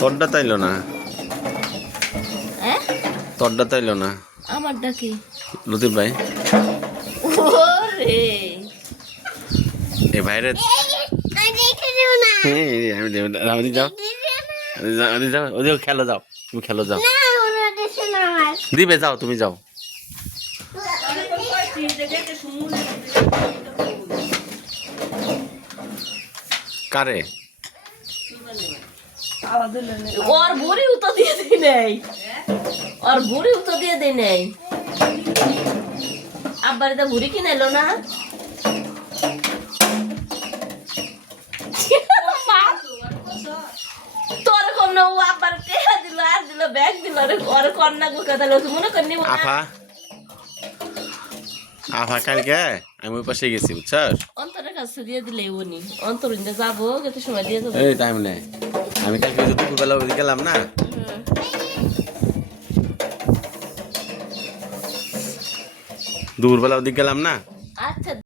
তোরটা তাইলো না, হ্যাঁ তোরটা তাইলো না। আমারটা কি? লতিফ ভাই, ওরে এ ভাইরে আমি দেব না। রামদি যাও, রামদি যাও, ওদিকে খেলো যাও, তুমি খেলো যাও। দিবে যাও, তুমি যাও। কারে ওর বুড়ি উত্তর দিয়ে দেই নাই, ওর বুড়ি উত্তর দিয়ে দেই নাই। আব্বার এটা বুড়ি কিনে এলো না। তোর কম না, ও আব্বার টেহা দিল আর দিল ব্যাগ দিল রে। ওর কন্যা গো কথা তুই মনে করনি না। আফা, আফা কালকে আমি ওই পাশে গেছি বুঝছস। অন্তরের কাছে দিয়ে দিলে উনি অন্তর যাবো কত সময় দিয়ে যাবো। এই টাইম নেই, আমি কালকে দুপুরবেলা ওদিকে গেলাম না, দুপুরবেলা ওদিকে গেলাম না। আচ্ছা